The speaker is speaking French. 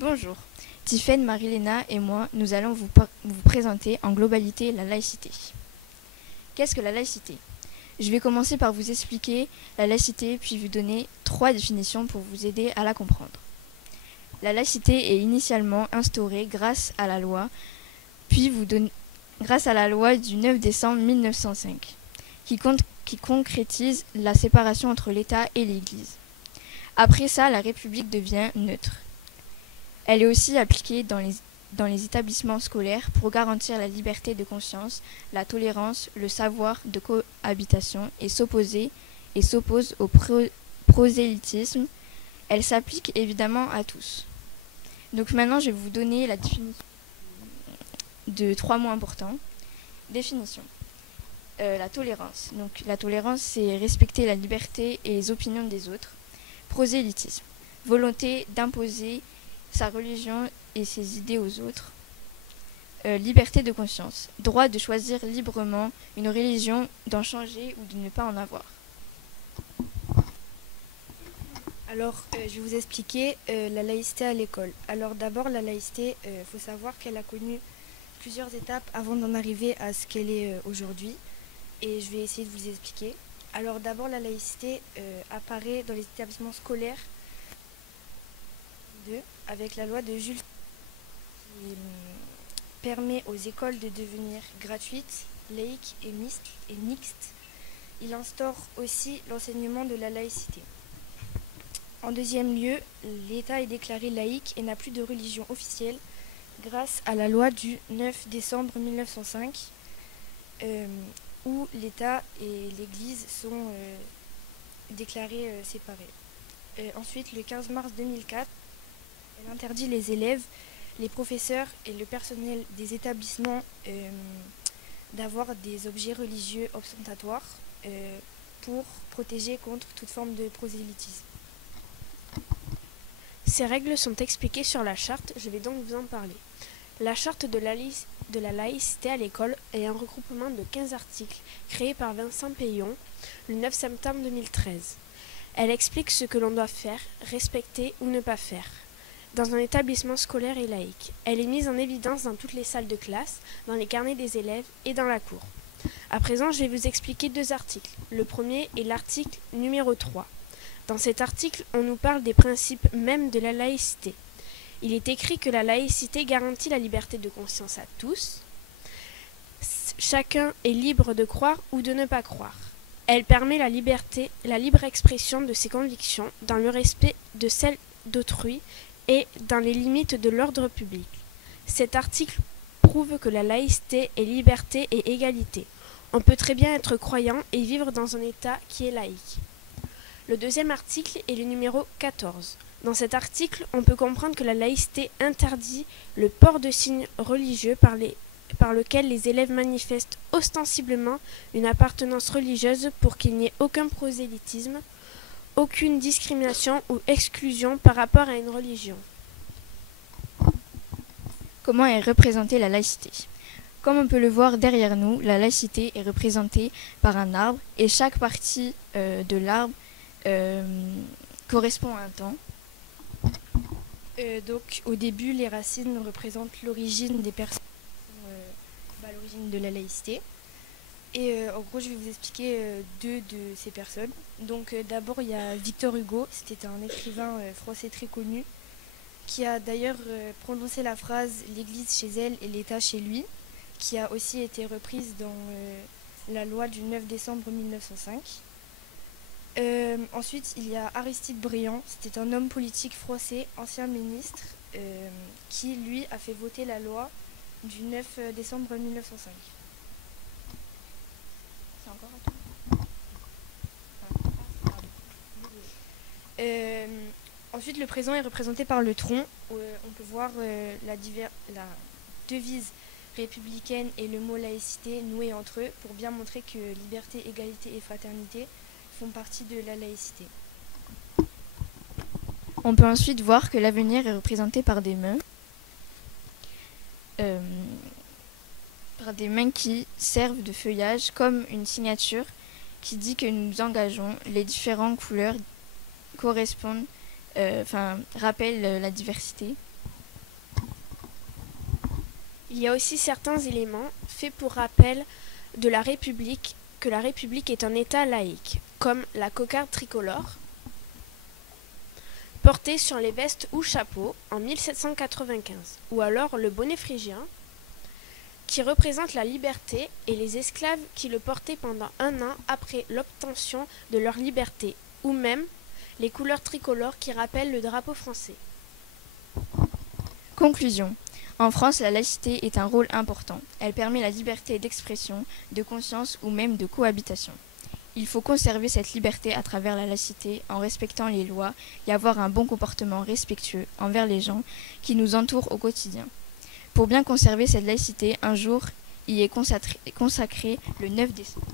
Bonjour, Tiffaine, Marilena et moi, nous allons vous présenter en globalité la laïcité. Qu'est-ce que la laïcité? Je vais commencer par vous expliquer la laïcité puis vous donner 3 définitions pour vous aider à la comprendre. La laïcité est initialement instaurée grâce à la loi du 9 décembre 1905 qui concrétise la séparation entre l'État et l'Église. Après ça, la République devient neutre. Elle est aussi appliquée dans les établissements scolaires pour garantir la liberté de conscience, la tolérance, le savoir de cohabitation et s'oppose au prosélytisme. Elle s'applique évidemment à tous. Donc maintenant, je vais vous donner la définition de 3 mots importants. Définition. La tolérance. Donc la tolérance, c'est respecter la liberté et les opinions des autres. Prosélytisme. Volonté d'imposer sa religion et ses idées aux autres. Liberté de conscience, droit de choisir librement une religion, d'en changer ou de ne pas en avoir. Alors, je vais vous expliquer la laïcité à l'école. Alors d'abord, la laïcité, faut savoir qu'elle a connu plusieurs étapes avant d'en arriver à ce qu'elle est aujourd'hui. Et je vais essayer de vous expliquer. Alors d'abord, la laïcité apparaît dans les établissements scolaires avec la loi de Jules qui permet aux écoles de devenir gratuites, laïques et mixtes. Il instaure aussi l'enseignement de la laïcité. En deuxième lieu, l'État est déclaré laïque et n'a plus de religion officielle grâce à la loi du 9 décembre 1905 où l'État et l'Église sont déclarés séparés. Ensuite, le 15 mars 2004, elle interdit les élèves, les professeurs et le personnel des établissements d'avoir des objets religieux ostentatoires pour protéger contre toute forme de prosélytisme. Ces règles sont expliquées sur la charte, je vais donc vous en parler. La charte de la laïcité à l'école est un regroupement de 15 articles créés par Vincent Peillon le 9 septembre 2013. Elle explique ce que l'on doit faire, respecter ou ne pas faire dans un établissement scolaire et laïque. Elle est mise en évidence dans toutes les salles de classe, dans les carnets des élèves et dans la cour. À présent, je vais vous expliquer 2 articles. Le premier est l'article numéro 3. Dans cet article, on nous parle des principes mêmes de la laïcité. Il est écrit que la laïcité garantit la liberté de conscience à tous. Chacun est libre de croire ou de ne pas croire. Elle permet la libre expression de ses convictions dans le respect de celles d'autrui et dans les limites de l'ordre public. Cet article prouve que la laïcité est liberté et égalité. On peut très bien être croyant et vivre dans un État qui est laïque. Le deuxième article est le numéro 14. Dans cet article, on peut comprendre que la laïcité interdit le port de signes religieux par lequel les élèves manifestent ostensiblement une appartenance religieuse pour qu'il n'y ait aucun prosélytisme, aucune discrimination ou exclusion par rapport à une religion. Comment est représentée la laïcité? Comme on peut le voir derrière nous, la laïcité est représentée par un arbre et chaque partie de l'arbre correspond à un temps. Donc au début, les racines représentent l'origine des personnes, l'origine de la laïcité. Et en gros, je vais vous expliquer 2 de ces personnes. Donc d'abord, il y a Victor Hugo, c'était un écrivain français très connu, qui a d'ailleurs prononcé la phrase « l'Église chez elle et l'État chez lui », qui a aussi été reprise dans la loi du 9 décembre 1905. Ensuite, il y a Aristide Briand, c'était un homme politique français, ancien ministre, qui lui a fait voter la loi du 9 décembre 1905. C'est encore à toi. Ensuite, le présent est représenté par le tronc. On peut voir la devise républicaine et le mot laïcité noués entre eux pour bien montrer que liberté, égalité et fraternité font partie de la laïcité. On peut ensuite voir que l'avenir est représenté par des mains. Qui servent de feuillage comme une signature qui dit que nous nous engageons. Les différentes couleurs rappellent la diversité. Il y a aussi certains éléments faits pour rappel de la République, que la République est un État laïque, comme la cocarde tricolore, portée sur les vestes ou chapeaux en 1795, ou alors le bonnet phrygien, qui représente la liberté, et les esclaves qui le portaient pendant 1 an après l'obtention de leur liberté, ou même les couleurs tricolores qui rappellent le drapeau français. Conclusion. En France, la laïcité est un rôle important. Elle permet la liberté d'expression, de conscience ou même de cohabitation. Il faut conserver cette liberté à travers la laïcité en respectant les lois et avoir un bon comportement respectueux envers les gens qui nous entourent au quotidien. Pour bien conserver cette laïcité, un jour y est consacré le 9 décembre.